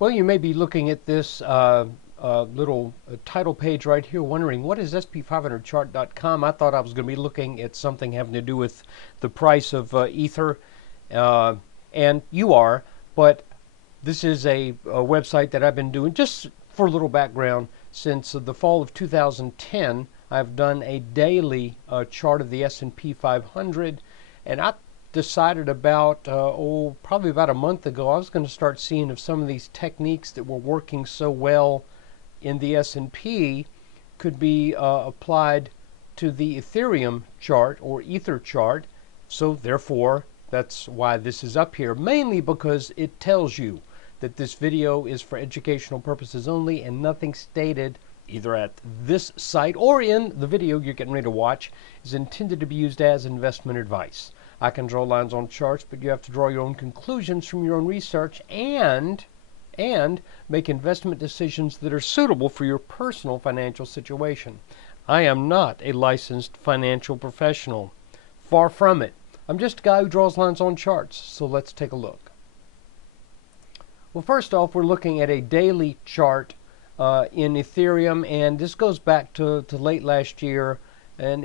Well, you may be looking at this little title page right here wondering, what is SP500chart.com? I thought I was going to be looking at something having to do with the price of Ether, uh, and you are, but this is a website that I've been doing just for a little background since the fall of 2010. I've done a daily chart of the S&P 500, and I decided about, probably about a month ago, I was going to start seeing if some of these techniques that were working so well in the S&P could be applied to the Ethereum chart or Ether chart. So therefore, that's why this is up here, mainly because it tells you that this video is for educational purposes only, and nothing stated either at this site or in the video you're getting ready to watch is intended to be used as investment advice. I can draw lines on charts, but you have to draw your own conclusions from your own research and make investment decisions that are suitable for your personal financial situation. I am not a licensed financial professional. Far from it. I'm just a guy who draws lines on charts. So let's take a look. Well, first off, we're looking at a daily chart in Ethereum, and this goes back to late last year, and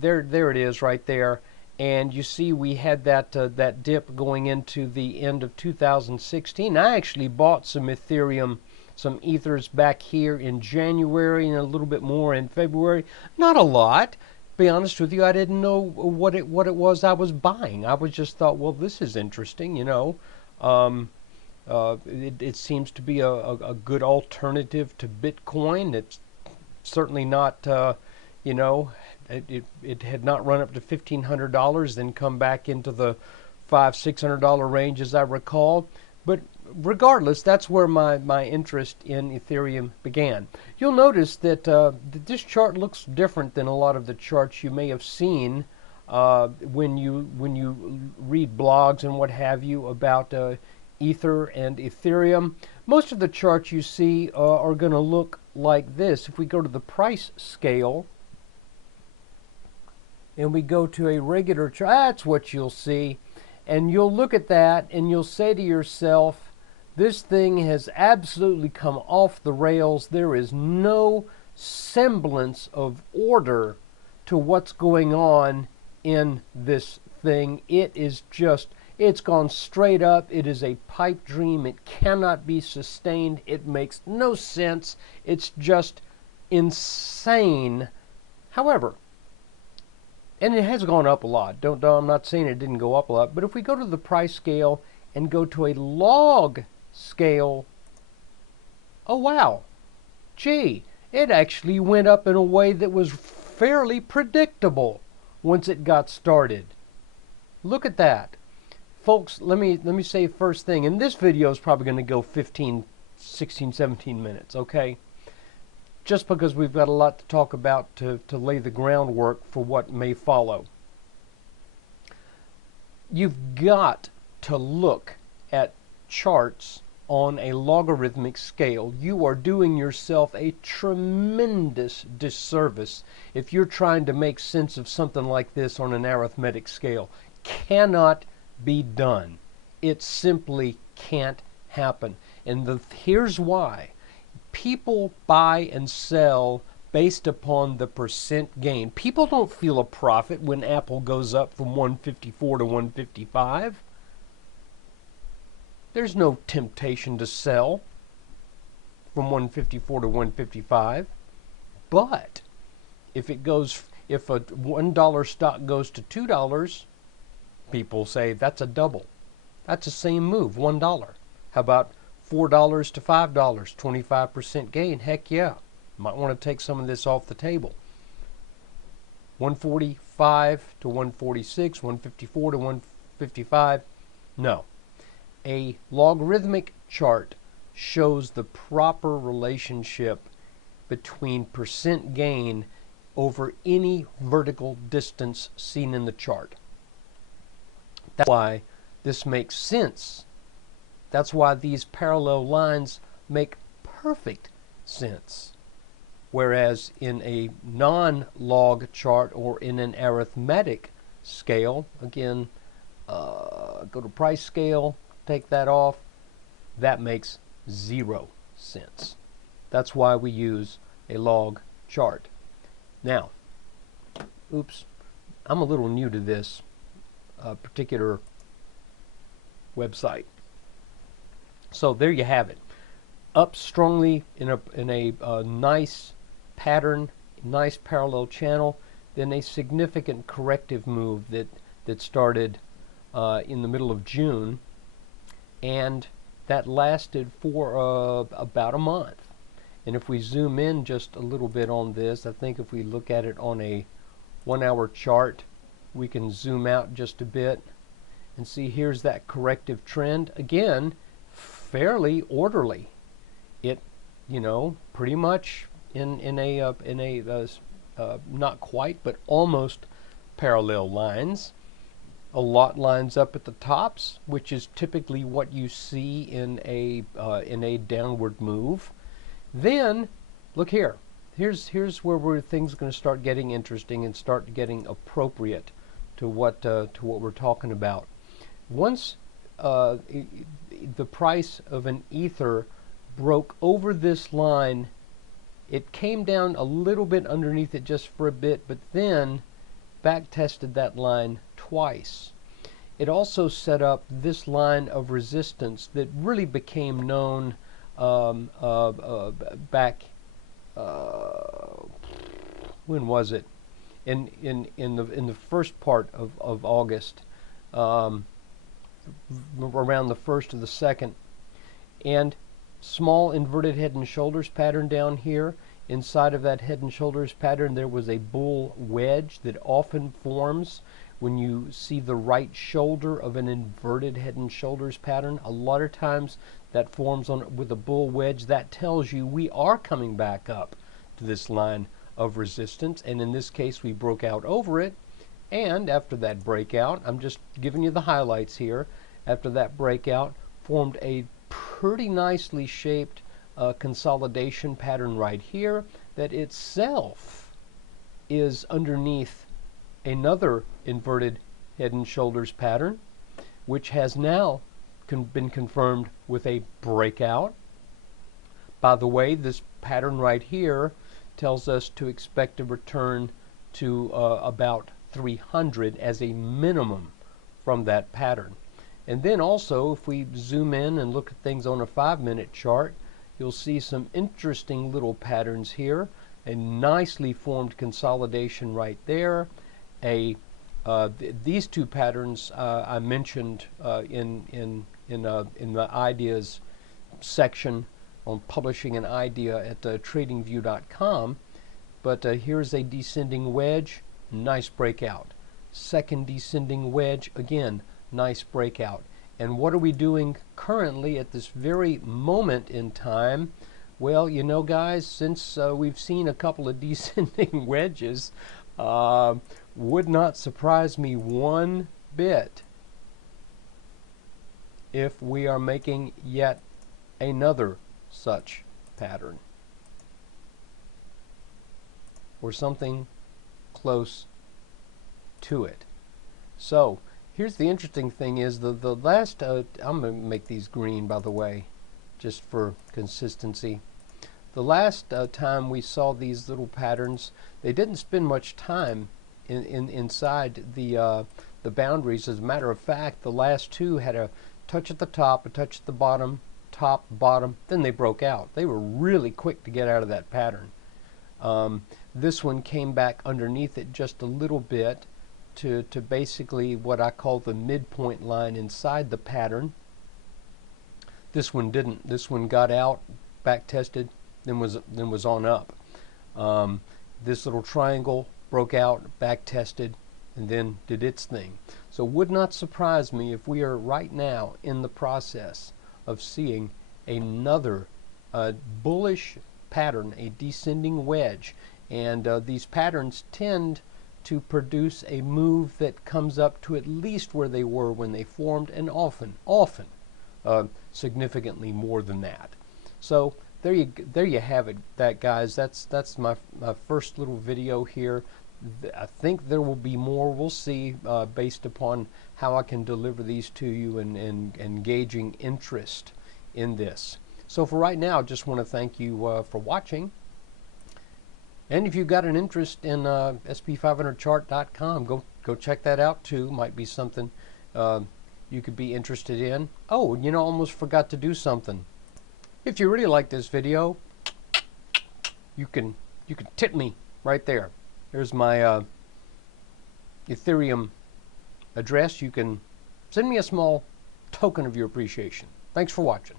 there it is right there. And you see we had that dip going into the end of 2016. I actually bought some Ethereum, some Ethers back here in January and a little bit more in February. Not a lot. To be honest with you, I didn't know what it was I was buying. I was just thought, well, this is interesting, you know. It seems to be a good alternative to Bitcoin. It's certainly not, you know, it had not run up to $1,500, then come back into the $500-600 range, as I recall. But regardless, that's where my interest in Ethereum began. You'll notice that this chart looks different than a lot of the charts you may have seen when you read blogs and what have you about Ether and Ethereum. Most of the charts you see are going to look like this. If we go to the price scale and we go to a regular chart, that's what you'll see. And you'll look at that and you'll say to yourself, this thing has absolutely come off the rails. There is no semblance of order to what's going on in this thing. It is just, it's gone straight up. It is a pipe dream. It cannot be sustained. It makes no sense. It's just insane. However, and it has gone up a lot. I'm not saying it didn't go up a lot, but if we go to the price scale and go to a log scale, oh wow, gee, it actually went up in a way that was fairly predictable once it got started. Look at that. Folks, let me say first thing, and this video is probably going to go 15, 16, 17 minutes, okay? Just because we've got a lot to talk about to lay the groundwork for what may follow. You've got to look at charts on a logarithmic scale. You are doing yourself a tremendous disservice if you're trying to make sense of something like this on an arithmetic scale. Cannot be done. It simply can't happen. And here's why. People buy and sell based upon the percent gain. People don't feel a profit when Apple goes up from 154 to 155. There's no temptation to sell from 154 to 155. But if a $1 stock goes to $2, people say that's a double. That's the same move, $1. How about $4 to $5, 25% gain? Heck yeah. Might want to take some of this off the table. 145 to 146, 154 to 155. No. A logarithmic chart shows the proper relationship between percent gain over any vertical distance seen in the chart. That's why this makes sense. That's why these parallel lines make perfect sense. Whereas in a non-log chart or in an arithmetic scale, again, go to price scale, take that off, that makes 0 cents. That's why we use a log chart. Now, oops, I'm a little new to this particular website. So there you have it. Up strongly in a nice pattern, nice parallel channel, then a significant corrective move that started in the middle of June, and that lasted for about a month. And if we zoom in just a little bit on this, I think if we look at it on a 1-hour chart, we can zoom out just a bit and see here's that corrective trend. Again, fairly orderly. It, you know, pretty much in a not quite, but almost parallel lines. A lot lines up at the tops, which is typically what you see in a downward move. Then, look here. Here's where things are going to start getting interesting and start getting appropriate to what we're talking about. Once the price of an Ether broke over this line, it came down a little bit underneath it just for a bit, but then back tested that line twice. It also set up this line of resistance that really became known back, when was it? In the first part of August, around the 1st or the 2nd, and small inverted head and shoulders pattern down here. Inside of that head and shoulders pattern there was a bull wedge that often forms when you see the right shoulder of an inverted head and shoulders pattern. A lot of times that forms with a bull wedge. That tells you we are coming back up to this line of resistance, and in this case we broke out over it, and after that breakout, I'm just giving you the highlights here, after that breakout formed a pretty nicely shaped consolidation pattern right here that itself is underneath another inverted head and shoulders pattern, which has now been confirmed with a breakout. By the way, this pattern right here tells us to expect a return to about 300 as a minimum from that pattern. And then also, if we zoom in and look at things on a 5-minute chart, you'll see some interesting little patterns here. A nicely formed consolidation right there. These two patterns I mentioned in the ideas section on publishing an idea at tradingview.com. But here's a descending wedge, nice breakout. Second descending wedge, again, nice breakout. And what are we doing currently at this very moment in time? Well, you know, guys, since we've seen a couple of descending wedges, would not surprise me one bit if we are making yet another such pattern, or something close to it. So here's the interesting thing is the last, I'm going to make these green, by the way, just for consistency. The last time we saw these little patterns, they didn't spend much time inside the boundaries. As a matter of fact, the last two had a touch at the top, a touch at the bottom, top, bottom, then they broke out. They were really quick to get out of that pattern. This one came back underneath it just a little bit to basically what I call the midpoint line inside the pattern. This one didn't. This one got out, back tested, then was on up. This little triangle broke out, back tested, and then did its thing. So would not surprise me if we are right now in the process of seeing another bullish pattern, a descending wedge. And these patterns tend to produce a move that comes up to at least where they were when they formed, and often significantly more than that. So there you have it, guys. That's my first little video here. I think there will be more. We'll see based upon how I can deliver these to you and gauging interest in this. So for right now, I just want to thank you for watching. And if you've got an interest in SP500chart.com, go check that out too. Might be something you could be interested in. Oh, you know, almost forgot to do something. If you really like this video, you can tip me right there. There's my Ethereum address. You can send me a small token of your appreciation. Thanks for watching.